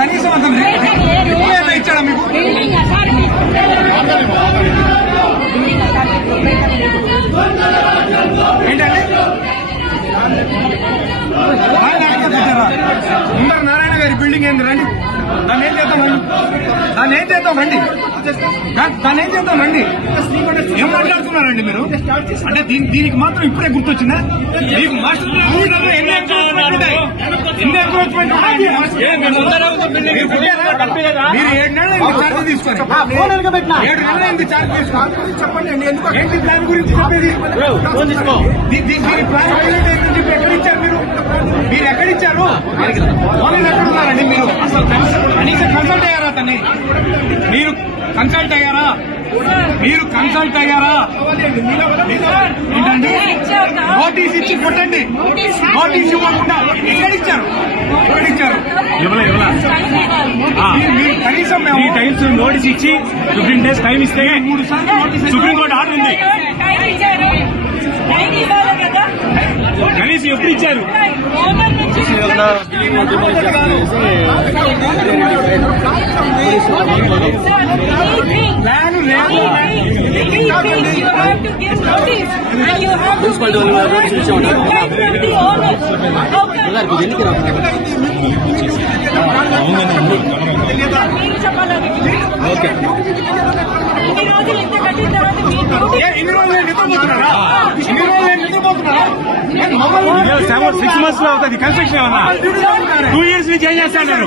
కనీసం ఇచ్చాడా మీకు? ఏంటండి ముందర నారాయణ గారి బిల్డింగ్ ఏంది రండి, దాన్ని ఏం చేద్దామండి ఏం మాట్లాడుతున్నారండి మీరు? అంటే దీనికి మాత్రం ఇప్పుడే గుర్తొచ్చిందా? మీకు మాస్టర్ ప్లాన్ ఎన్ని ఎంక్రోచ్మెంట్ మీరు 7 నెలల ఛార్జ్ తీసుకొని 7 నెలల ఛార్జ్ తీసుకొని చెప్పండి ఏంటి ప్లాన్ గురించి చెప్పేది? దీని ప్లాన్ చెప్పి ఎక్కడిచ్చారు మీరు ఎక్కడిచ్చారు? ఎక్కడున్నారండి మీరు? అసలు కనీసం కన్సల్ట్ అయ్యారా అతన్ని? మీరు కన్సల్ట్ అయ్యారా? ఏంటండి నోటీస్ ఇచ్చి కొట్టండి, నోటీస్ ఇవ్వకుండా ఎక్కడిచ్చారు? మీరు కనీసం 3 times నోటీస్ ఇచ్చి 15 days టైం ఇస్తే 3 సార్లు నోటీస్ సుప్రీంకోర్టు ఆర్డర్ ఉంది. కనీసం ఎప్పుడు ఇచ్చారు? ఇన్ని రోజులు నిద్రపోతున్నారా? 6 months లో అవుతుంది కన్స్ట్రక్షన్ ఏమన్నా? 2 years నుంచి ఏం చేస్తాను?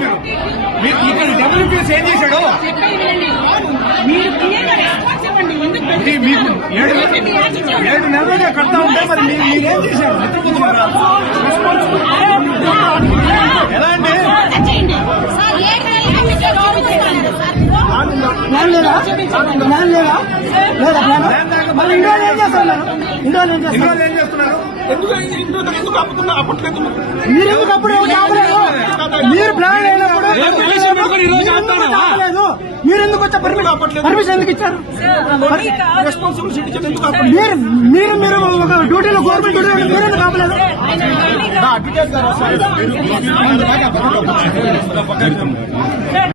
ఇక్కడ డబ్ల్యూపీఎస్ ఏం చేశాడు? మీకు 7 నెలలుగా కడతా ఉంటే మరి మీరేం చేశారు? నిద్రపోతున్నారా? ఎలా అంటే ప్లాన్ లేదా మళ్ళీ ఇండియాలో ఏం చేస్తున్నారు? ఏం చేస్తున్నారు? మీరు ఎందుకు అప్పుడు కావలేదు? మీరు ప్లాన్ అయినప్పుడు మీరు ఎందుకు వచ్చా? పర్మిషన్ ఎందుకు ఇచ్చారు? మీరు డ్యూటీలో గవర్నమెంట్ డ్యూటీలో మీరు ఎందుకు కావలేదు?